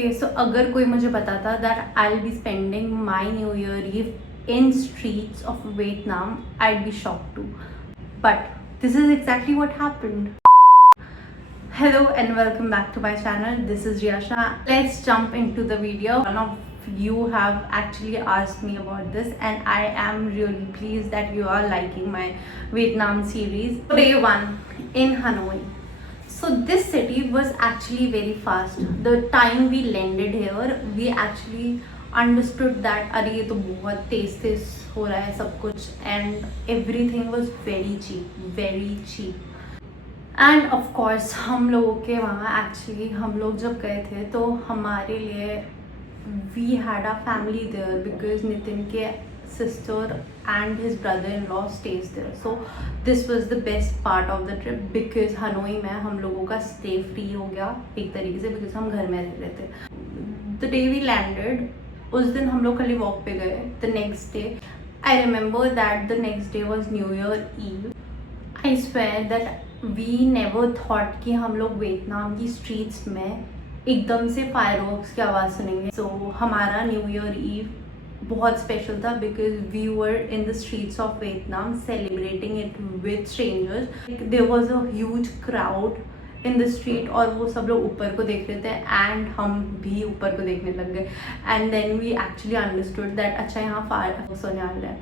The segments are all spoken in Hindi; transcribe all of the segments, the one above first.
Okay, so अगर कोई मुझे बताता that I'll be spending my New Year Eve in streets of Vietnam, I'd be shocked too. But this is exactly what happened. Hello and welcome back to my channel. This is Riyasha. Let's jump into the video. One of you have actually asked me about this and I am really pleased that you are liking my Vietnam series. Day 1 in Hanoi. So this city was actually very fast. The time we landed here, we actually understood that अरे ये तो बहुत तेज हो रहा है सब कुछ, and everything was very cheap. And of course हम लोगों के वहाँ actually हम लोग जब गए थे तो हमारे लिए we had a family there because Nitin के sister and his brother-in-law stays there. So this was the best part of the trip because Hanoi में हम लोगों का stay free हो गया एक तरीके से because हम घर में रह रहे थे. The day we landed, उस दिन हम लोग खाली walk पे गए. The next day, I remember that the next day was New Year Eve. I swear that we never thought कि हम लोग वियतनाम की streets में एकदम से fireworks की आवाज़ सुनेंगे. So हमारा New Year Eve बहुत स्पेशल था because we were in the streets of Vietnam celebrating it with strangers. There was a huge crowd in the street और वो सब लोग ऊपर को देख रहे थे एंड हम भी ऊपर को देखने लग गए. And then we actually understood that अच्छा यहाँ फायर होने वाला है.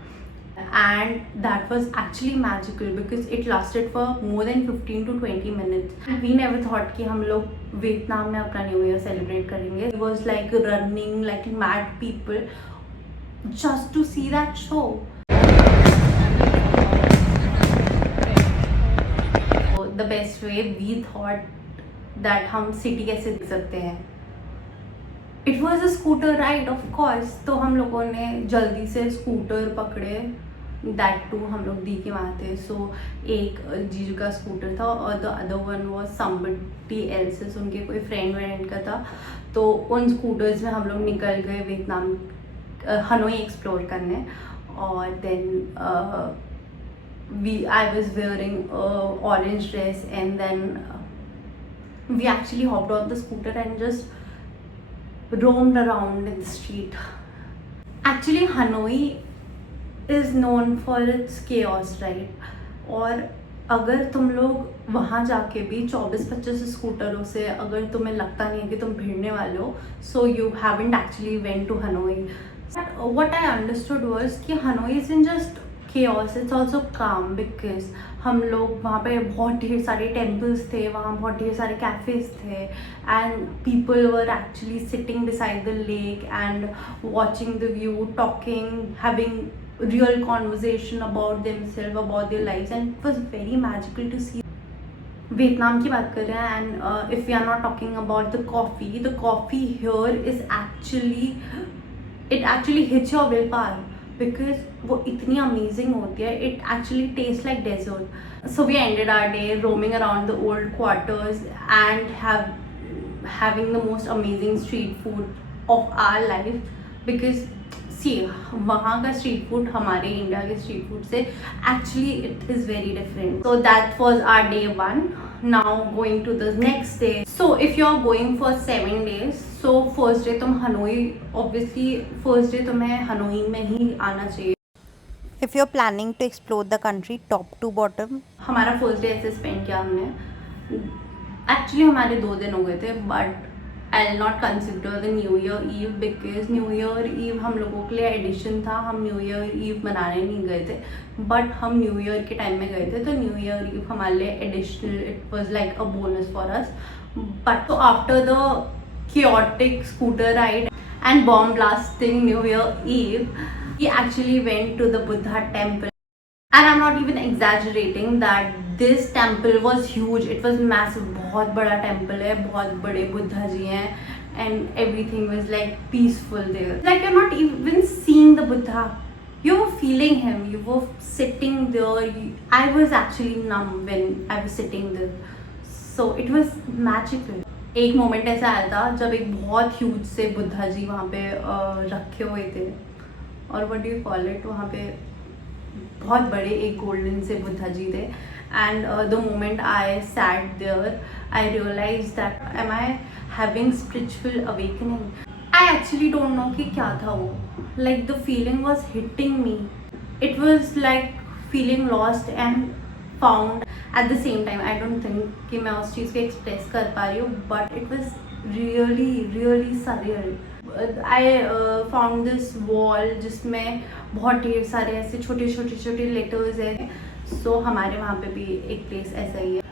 And that was actually magical because it lasted for more than 15 to 20 minutes. And we never thought कि हम लोग वियतनाम में अपना न्यू ईयर सेलिब्रेट करेंगे. It was like running like mad people just to see that show. So the best way we thought that हम city कैसे देख सकते हैं. It was a scooter ride of course. तो हम लोगों ने जल्दी से स्कूटर पकड़े. दैट टू हम लोग दी के वहाँ थे. सो एक जीजू का स्कूटर था और the other one was somebody else's, उनके कोई फ्रेंड का था. तो उन स्कूटर्स में हम लोग निकल गए वियतनाम हनोई एक्सप्लोर करने. और then I was wearing orange dress and then we actually hopped on the scooter and just roamed around in the street. Actually Hanoi is known for its chaos, right? और अगर तुम लोग वहाँ जाके भी 24-25 स्कूटरों से अगर तुम्हें लगता नहीं है कि तुम भिड़ने वाले हो, so you haven't actually went to Hanoi. But what I understood was कि Hanoi isn't just chaos, it's also calm because हम लोग वहाँ पे बहुत ढेर सारे टेम्पल्स थे, वहाँ बहुत ढेर सारे कैफ़ेज़ थे and people were actually sitting beside the lake and watching the view, talking, having real conversation about themselves, about their lives and it was very magical to see. Vietnam की बात कर रहे हैं and if we are not talking about the coffee here is actually it actually hits your will power because वो इतनी amazing होती है. It actually tastes like dessert. So we ended our day roaming around the old quarters and having the most amazing street food of our life because see वहाँ का street food हमारे इंडिया के street food से actually it is very different. So that was our day 1. Now going to the next day. So if you are going for 7 days, so first day तुम हनोई, obviously first day तुम्हें हनोई में ही आना चाहिए. If you're planning to explore the country top to bottom, हमारा फर्स्ट डे ऐसे स्पेंड किया हमने. एक्चुअली हमारे 2 दिन हो गए थे but I will not consider the new year eve because new year eve हम लोगों के लिए एडिशन था. हम न्यू ईयर ईव मनाने नहीं गए थे बट हम न्यू ईयर के टाइम में गए थे तो न्यू ईयर ईव हमारे लिए additional, it was like a bonus for us. But after the chaotic scooter ride and bomb blasting New Year Eve, we actually went to the Buddha temple. And I'm not even exaggerating that this temple was huge. It was massive. बहुत बड़ा temple है, बहुत बड़े बुद्धा जी हैं and everything was like peaceful there. Like you're not even seeing the Buddha. You were feeling him. You were sitting there. I was actually numb when I was sitting there. So it was magical. एक मोमेंट ऐसा आया था जब एक बहुत ह्यूज से बुद्धा जी वहाँ पे रखे हुए थे और what do you call it, वहाँ पे बहुत बड़े एक गोल्डन से बुद्धा जी थे and the moment I sat there, I realized that am I having spiritual awakening? I actually don't know कि क्या था वो. Like the feeling was hitting me. It was like feeling lost and found at the same time. I don't think कि मैं उस चीज़ को express कर पा रही हूँ, but it was really surreal. I found this wall जिसमें बहुत ढेर सारे ऐसे छोटे लेटर्स हैं. सो हमारे वहाँ पे भी एक प्लेस ऐसा ही है.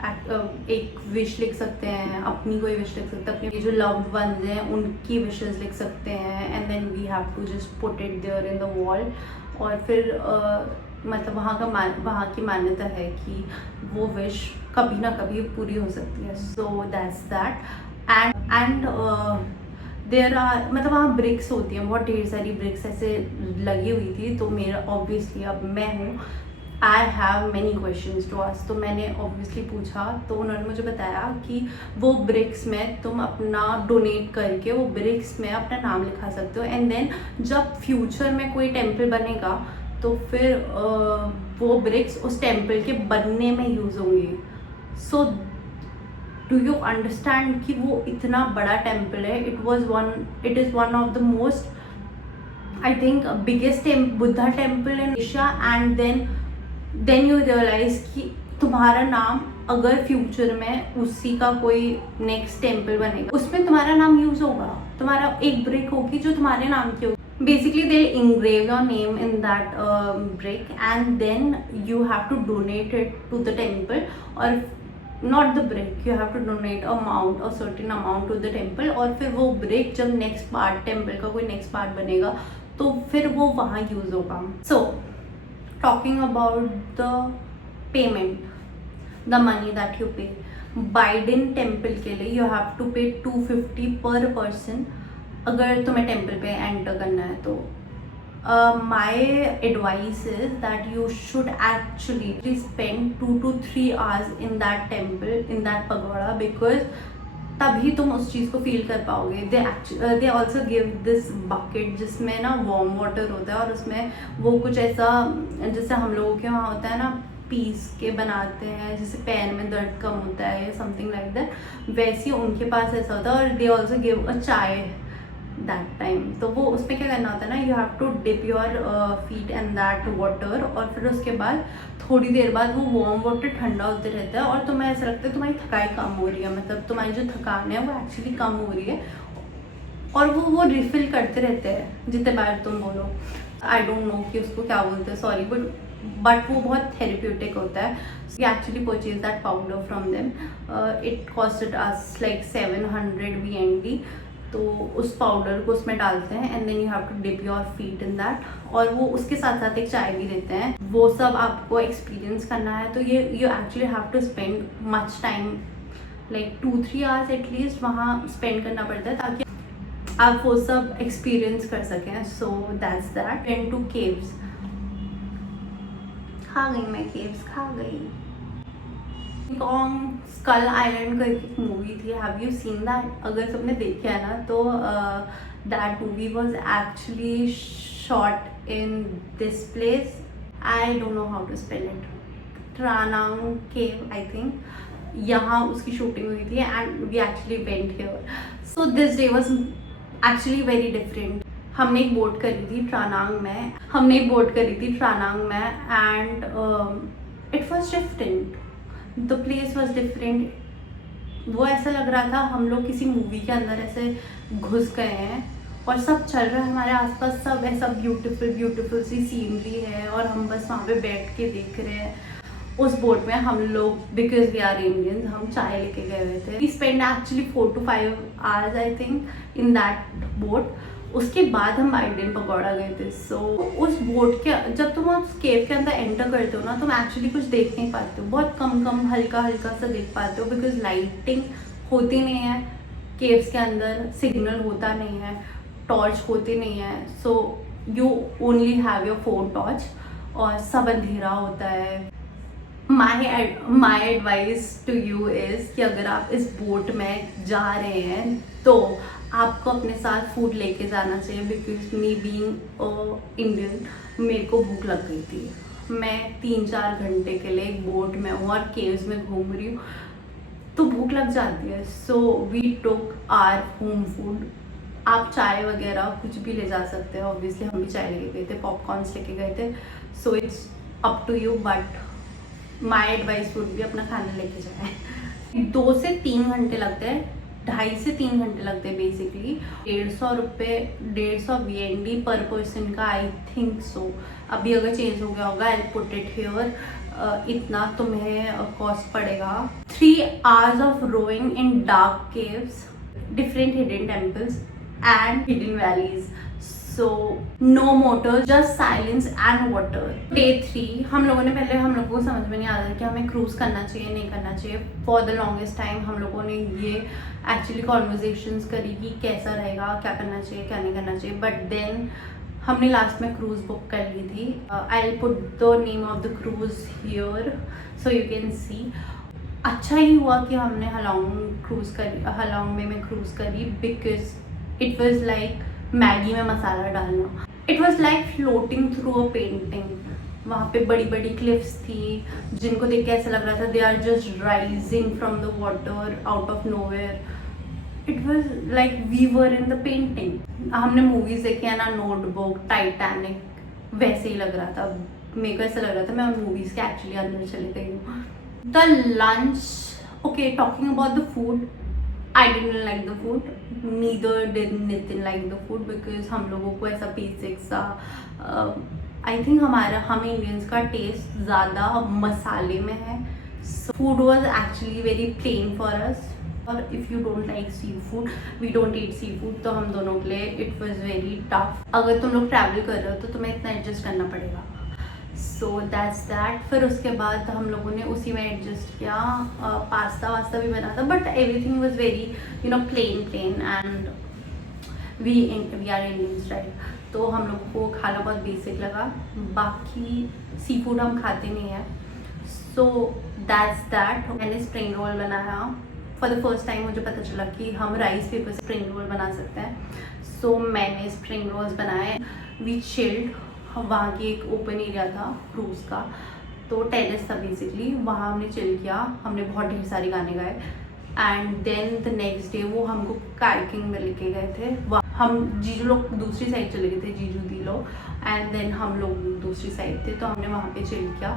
एक विश लिख सकते हैं, अपनी कोई विश लिख सकते हैं, अपने जो लव्ड वंस हैं उनकी विशेस लिख सकते हैं, and then we have to just put it there in the wall. और फिर मतलब वहाँ की मान्यता है कि वो विश कभी ना कभी पूरी हो सकती है. So that's that. And there are मतलब वहाँ ब्रिक्स होती हैं, बहुत ढेर सारी ब्रिक्स ऐसे लगी हुई थी. तो मेरा ऑब्वियसली अब मैं हूँ, I have many questions to ask. तो मैंने ऑब्वियसली पूछा, तो उन्होंने मुझे बताया कि वो ब्रिक्स में तुम अपना डोनेट करके वो ब्रिक्स में अपना नाम लिखा सकते हो, एंड देन जब फ्यूचर में कोई टेम्पल बनेगा तो फिर वो ब्रिक्स उस टेम्पल के बनने में यूज़ होंगे. सो डू यू अंडरस्टैंड कि वो इतना बड़ा टेम्पल है. It is one of the most I think biggest Buddha temple in Asia. And then you realize कि तुम्हारा नाम अगर फ्यूचर में उसी का कोई नेक्स्ट टेम्पल बनेगा उसमें तुम्हारा नाम यूज होगा. तुम्हारा एक ब्रिक होगी जो तुम्हारे नाम की होगी. Basically they'll engrave your name in that brick, and then you have to donate it to the temple, or not the brick, you have to donate a certain amount to the temple. और फिर वो brick जब next part temple का कोई next part बनेगा तो फिर वो वहाँ यूज होगा. So talking about the payment, the money that you pay, Biden temple के लिए you have to pay 250 per person अगर तुम्हें टेम्पल पे एंटर करना है. तो my advice is that you should actually spend 2 to 3 hours in that temple, in that pagoda, because तभी तुम उस चीज़ को फील कर पाओगे. They also give this bucket जिसमें ना वार्म वाटर होता है, और उसमें वो कुछ ऐसा जैसे हम लोगों के वहाँ होता है ना, पीस के बनाते हैं जिससे पैर में दर्द कम होता है या समथिंग लाइक दैट, वैसे उनके पास ऐसा होता है. और दे ऑल्सो गिव अ चाय दैट टाइम. तो वो उसमें क्या करना होता है ना, you have to dip your feet in that water, और फिर उसके बाद थोड़ी देर बाद वो वार्म वाटर ठंडा होते रहता है, और तुम्हें ऐसा लगता है तुम्हारी थकाई कम हो रही है, मतलब तुम्हारी जो थकान है वो एक्चुअली कम हो रही है, और वो रिफिल करते रहते हैं जितने बार तुम बोलो. आई डोंट नो कि उसको क्या बोलते हैं, सॉरी, बट वो बहुत थेरेप्यूटिक होता है. We actually purchase that powder from them. It costed us like 700 VND. तो उस पाउडर को उसमें डालते हैं, and then you have to dip your feet in that, और वो उसके साथ साथ एक चाय भी देते हैं. वो सब आपको एक्सपीरियंस करना है तो ये you actually have to spend much time, like 2-3 hours at least वहाँ स्पेंड करना पड़ता है ताकि आप वो सब एक्सपीरियंस कर सकें. So that's that. Went to caves. खा गई मैं, केव्स खा गई. कॉन्ग स्कल आइलैंड करके एक मूवी थी, हैव यू सीन दैट? अगर तुमने देखा है ना तो that movie was actually shot in this place. I don't know how to spell it. Trang An cave I think, यहाँ उसकी शूटिंग हुई थी, and we actually went here. So this day was actually very different. हमने एक बोट करी थी ट्रानांग में, and it was different. The place was different. वो ऐसा लग रहा था हम लोग किसी मूवी के अंदर ऐसे घुस गए हैं, और सब चल रहा है हमारे आसपास, सब ऐसा ब्यूटीफुल सी सीनरी है, और हम बस वहाँ पे बैठ के देख रहे हैं. उस बोट में हम लोग, बिकॉज वी आर इंडियंस, हम चाय लेके गए हुए थे. We spend actually 4 to 5 hours I think in that boat. उसके बाद हम बाइडेन पकौड़ा गए थे. सो उस बोट के जब तुम उस केव के अंदर एंटर करते हो ना, तुम एक्चुअली कुछ देख नहीं पाते हो, बहुत कम हल्का सा देख पाते हो, बिकॉज लाइटिंग होती नहीं है केव्स के अंदर, सिग्नल होता नहीं है, टॉर्च होती नहीं है. So you only have your phone torch, और सब अंधेरा होता है. My advice to you is कि अगर आप इस बोट में जा रहे हैं तो आपको अपने साथ फूड लेके जाना चाहिए, बिकॉज मी बीइंग इंडियन मेरे को भूख लग गई थी. मैं 3-4 घंटे के लिए एक बोट में हूँ और केव्स में घूम रही हूँ, तो भूख लग जाती है. So we took our home food. आप चाय वगैरह कुछ भी ले जा सकते हैं. ऑब्वियसली हम भी चाय लेके गए थे, पॉपकॉर्न्स लेके गए थे. So it's up to you, but my advice would भी अपना खाना लेके जाए. 2 से 3 घंटे लगते हैं, 2.5 से 3 घंटे लगते हैं बेसिकली. 150 रुपये, 150 VND पर पर्सन का, आई थिंक सो. अभी अगर चेंज हो गया होगा, आई पुट इट हियर. इतना तुम्हें कॉस्ट पड़ेगा. 3 hours of rowing in dark caves, different hidden temples and hidden valleys. So no motor, just silence and water. Day 3 हम लोगों ने पहले, हम लोगों को समझ में नहीं आ रहा था कि हमें क्रूज़ करना चाहिए नहीं करना चाहिए. फॉर द लॉन्गेस्ट टाइम हम लोगों ने ये एक्चुअली कॉन्वर्जेशंस करी कि कैसा रहेगा, क्या करना चाहिए क्या नहीं करना चाहिए. बट देन हमने लास्ट में क्रूज़ बुक कर ली थी. I will put the name of the cruise here so you can see. अच्छा ही हुआ कि हमने हलॉन्ग में मैं क्रूज़ करी, because it was like Maggi में मसाला डालना. It was like floating through a painting. वहाँ पे बड़ी बड़ी क्लिफ्स थी जिनको देख के ऐसा लग रहा था they are just rising from the water out of nowhere. It was like we were in the painting. हमने मूवीज देखी है ना, नोटबुक, टाइटैनिक, वैसे ही लग रहा था. मेरे को ऐसा लग रहा था मैं मूवीज के एक्चुअली अंदर चली गई हूँ. The lunch, okay, talking about the food, I didn't like the food, neither did Nitin like the food, because हम लोगों को ऐसा बेसिक सा आई थिंक हमें इंडियंस का टेस्ट ज़्यादा मसाले में है. Food was actually very plain for us. और if you don't like seafood, we don't eat seafood, तो हम दोनों के लिए इट वॉज वेरी टफ. अगर तुम लोग ट्रैवल कर रहे हो तो तुम्हें इतना एडजस्ट करना पड़ेगा. सो दैट्स दैट. फिर उसके बाद हम लोगों ने उसी में एडजस्ट किया. पास्ता वास्ता भी बना था, but everything was very plain and we are Indians, right. तो हम लोगों को खाना बहुत बेसिक लगा. बाकी सी फूड हम खाते नहीं हैं. So that's that. मैंने स्प्रिंग रोल बनाया. फॉर द फर्स्ट टाइम मुझे पता चला कि हम राइस पेपर से स्प्रिंग रोल बना सकते हैं. सो मैंने स्प्रिंग रोल्स बनाए. We chilled. वहाँ की एक ओपन एरिया था क्रूज़ का, तो टेरेस था बेसिकली. वहाँ हमने चिल किया. हमने बहुत ढेर सारे गाने गाए. And then the next day वो हमको काइकिंग में लेके गए थे. हम जीजू लोग दूसरी साइड चले गए थे, जीजू दी लोग, एंड देन हम लोग दूसरी साइड थे, तो हमने वहाँ पे चिल किया.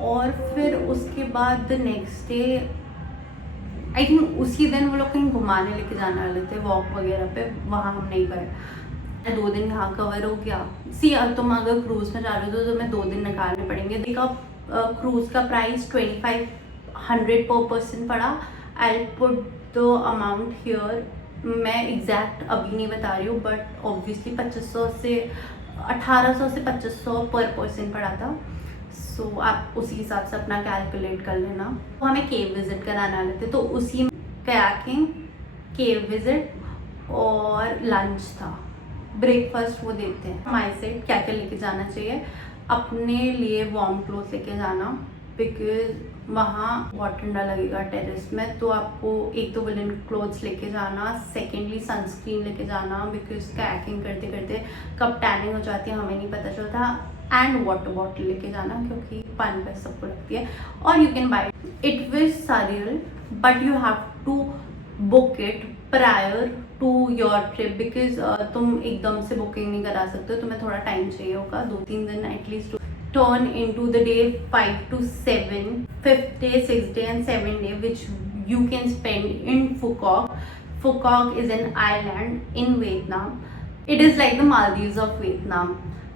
और फिर उसके बाद the next day I think उसी दिन वो लोग कहीं घुमाने लेके जाने वाले थे, वॉक वगैरह पे. वहाँ हम नहीं गए. 2 दिन यहाँ कवर हो गया. सी, अब तुम अगर क्रूज़ में जा रहे हो तो तुम्हें 2 दिन निकालने पड़ेंगे. देखो, क्रूज़ का प्राइस 2500 पर पर्सन पड़ा. I put the amount here. मैं एग्जैक्ट अभी नहीं बता रही हूँ, बट ऑब्वियसली 1800 से 2500 पर पर्सन पड़ा था. सो आप उसी हिसाब से अपना कैलकुलेट कर लेना. तो हमें केव विजिट कराने वाले थे, तो उसी कयाकिंग, केव विजिट और लंच था. ब्रेकफास्ट वो देते हैं. माई सेट क्या क्या लेके जाना चाहिए. अपने लिए वार्म क्लोथ लेके जाना, बिकॉज वहाँ बहुत ठंडा लगेगा टेरेस में. तो आपको एक तो वुलन क्लोथ्स लेके जाना, सेकेंडली सनस्क्रीन लेके जाना, बिकॉज कयाकिंग करते करते कब टैनिंग हो जाती है हमें नहीं पता चलता. एंड वाटर बॉटल लेके जाना, क्योंकि पानी पे सबको लगती है. और you can buy it with सरियल, but you have to book it prior to your trip, because तुम एकदम से बुकिंग नहीं करा सकते हो. तुम्हें थोड़ा टाइम चाहिए होगा, 2-3 दिन at least to turn into the day 5 to 7, 5th day, 6th day and 7th day, which you can spend in Phuoc. Phuoc is an island in Vietnam. It is like the Maldives of Vietnam.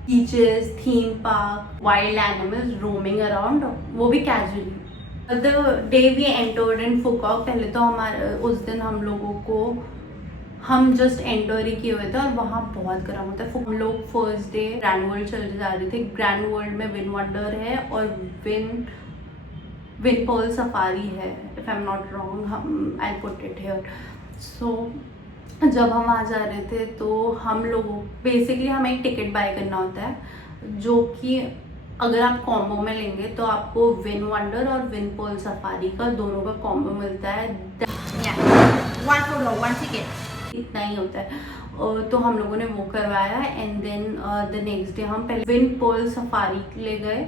Beaches, theme park, wild animals roaming around, वो भी casually. The day we entered in Phuoc, पहले तो हमारे उस दिन हम जस्ट एंटर ही किए हुए थे और वहाँ बहुत गर्म होता है. हम लोग फर्स्ट डे ग्रैंड वर्ल्ड चले जा रहे थे. ग्रैंड वर्ल्ड में विन वंडर है और विन पर्ल सफारी है, if I am not wrong. I put it here. So जब हम वहाँ जा रहे थे तो हम लोगों बेसिकली हमें एक टिकट बाय करना होता है, जो कि अगर आप कॉम्बो में लेंगे तो आपको विन वंडर और विन पर्ल सफारी का दोनों का कॉम्बो मिलता है. One for one ticket. इतना ही होता है. तो हम लोगों ने वो करवाया. And then the next day हम पहले विन पर्ल सफारी ले गए.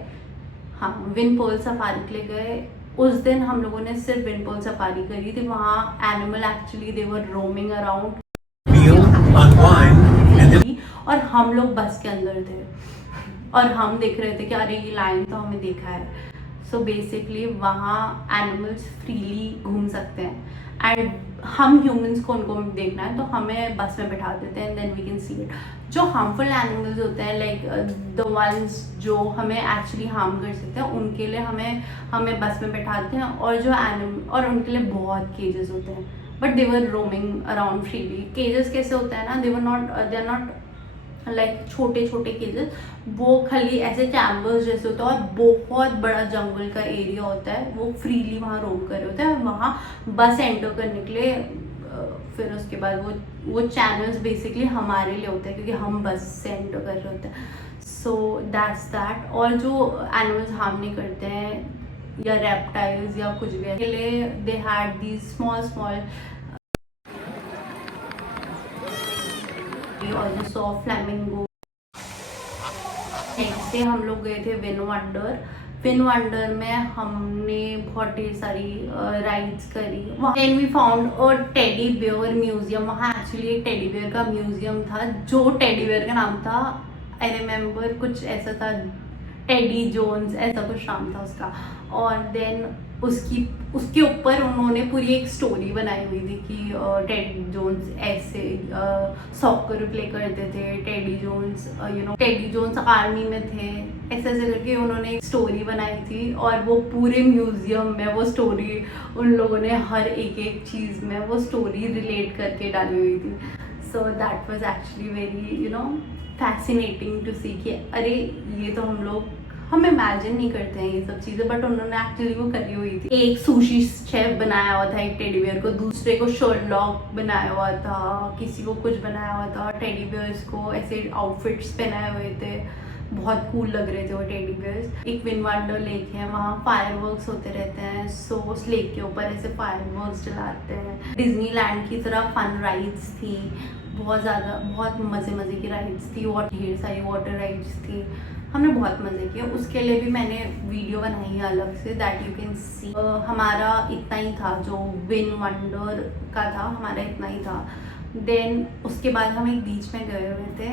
हाँ, विन पर्ल सफारी के लिए गए। उस दिन हम लोगों ने सिर्फ विन पर्ल सफारी करी थी। वहाँ animal actually they were roaming around और हम लोग बस के अंदर थे और हम देख रहे थे कि अरे ये लायन तो हमें देखा है। सो बेसिकली वहाँ एनिमल्स फ्रीली घूम सकते हैं एंड हम ह्यूमंस को उनको देखना है तो हमें बस में बैठा देते हैं and then we can see it. जो हार्मफुल एनिमल्स होते हैं लाइक द वंस जो हमें एक्चुअली हार्म कर सकते हैं उनके लिए हमें बस में बैठाते हैं और जो एनिमल और उनके लिए बहुत केजेस होते हैं but they were roaming around freely. Cages कैसे होते हैं ना, दे आर नॉट लाइक छोटे छोटे केजेस, वो खाली ऐसे चैम्बर्स जैसे होता है और बहुत बड़ा जंगल का एरिया होता है, वो फ्रीली वहाँ रोम कर रहे होते हैं। वहाँ बस एंटर करने के लिए फिर उसके बाद वो चैनल्स बेसिकली हमारे लिए होते हैं क्योंकि हम बस से एंटर कर रहे होते हैं। So that's that. और जो एनिमल्स हार्म नहीं करते हैं या रेप्टाइल्स या कुछ भी के लिए they had these small also saw flamingo। Next day हम लोग गए थे विन वंडर में हमने बहुत ढेर सारी राइड्स करी। Then we found a teddy bear museum. वहाँ एक्चुअली एक टेडी बेयर का म्यूजियम था। जो टेडी बेयर का नाम था आई रिमेम्बर कुछ ऐसा था, टेडी जोन्स ऐसा कुछ नाम था उसका। और देन उसके ऊपर उन्होंने पूरी एक स्टोरी बनाई हुई थी कि टेडी जोन्स ऐसे सॉकर प्ले करते थे, टेडी जोन्स आर्मी में थे, ऐसे ऐसे करके उन्होंने एक स्टोरी बनाई थी और वो पूरे म्यूजियम में वो स्टोरी उन लोगों ने हर एक चीज़ में वो स्टोरी रिलेट करके डाली हुई थी। So that was actually very fascinating to see कि अरे ये तो हम इमेजिन नहीं करते हैं ये सब चीज़ें बट उन्होंने एक्चुअली वो करी हुई थी। एक सुशी शेफ बनाया हुआ था एक टेडी बियर को, दूसरे को शर्लॉक बनाया हुआ था, किसी को कुछ बनाया हुआ था। टेडी बियर्स को ऐसे आउटफिट्स पहनाए हुए थे, बहुत कूल लग रहे थे वो टेडी बियर्स। एक विन वंडर लेक है, वहाँ फायरवर्क्स होते रहते हैं। सो उस लेक के ऊपर ऐसे फायरवर्क्स जलाते हैं। डिज्नीलैंड की तरह फन राइड्स थी, बहुत मज़े की राइड्स थी और ढेर सारी वाटर राइड्स थी। हमने बहुत मज़े किए। उसके लिए भी मैंने वीडियो बनाई है अलग से, दैट यू कैन सी। हमारा इतना ही था जो विन वंडर का था, हमारा इतना ही था। देन उसके बाद हम एक बीच में गए हुए थे।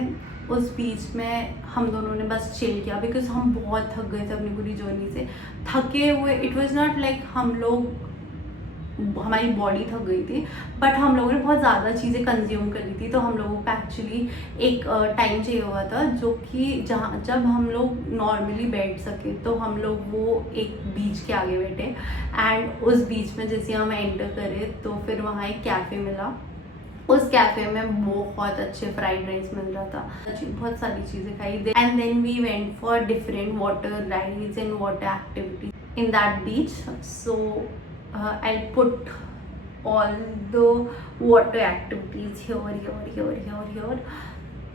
उस बीच में हम दोनों ने बस चिल किया बिकॉज हम बहुत थक गए थे अपनी पूरी जर्नी से। थके हुए, इट वॉज नॉट लाइक हमारी बॉडी थक गई थी बट हम लोगों ने बहुत ज़्यादा चीज़ें कंज्यूम कर ली थी। तो हम लोगों को एक्चुअली एक टाइम चाहिए हुआ था जो कि जब हम लोग नॉर्मली बैठ सके। तो हम लोग वो एक बीच के आगे बैठे एंड उस बीच में जैसे हम एंटर करे तो फिर वहाँ एक कैफ़े मिला। उस कैफ़े में बहुत अच्छे फ्राइड राइस मिल रहा था, बहुत सारी चीज़ें खाई। And then we went for different water rides and water activity in that beach. So I'll put all the water activities here।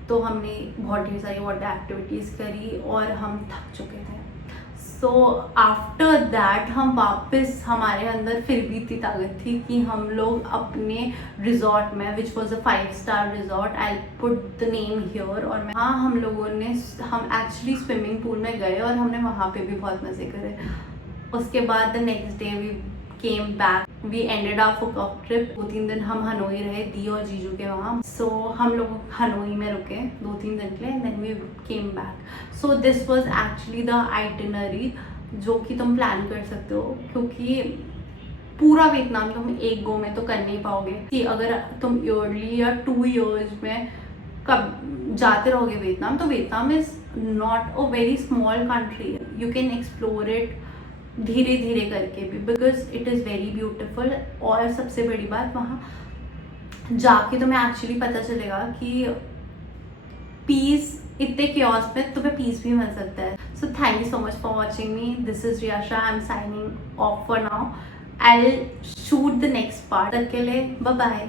तो हमने बहुत ढेर सारी वाटर एक्टिविटीज़ करी और हम थक चुके थे। सो आफ्टर दैट हम वापस, हमारे अंदर फिर भी इतनी ताकत थी कि हम लोग अपने रिजॉर्ट में, which was a 5-star resort, I put the name here. और हम एक्चुअली स्विमिंग पूल में गए और हमने वहाँ पे भी बहुत मज़े करे। उसके बाद the next day we came back, we ended our Phu Quoc trip. 2-3 दिन हम हनोई रहे, दी और जीजू के वहाँ। सो हम लोग हनोई में रुके 2-3 दिन के लिए, then we came back. So this was actually the itinerary जो कि तुम प्लान कर सकते हो क्योंकि पूरा वियतनाम तुम एक गो में तो कर नहीं पाओगे। कि अगर तुम ईयरली या 2 years में कब जाते रहोगे वियतनाम, तो Vietnam is not a very small country. You can explore it धीरे धीरे करके भी because it is very beautiful. और सबसे बड़ी बात, वहाँ जाके तुम्हें एक्चुअली पता चलेगा कि पीस, इतने क्योस में तुम्हें पीस भी मिल सकता है। So thank you so much for watching me. This is Riyasha, I am signing off for now. I will shoot the next part. तक के लिए बाय बाय।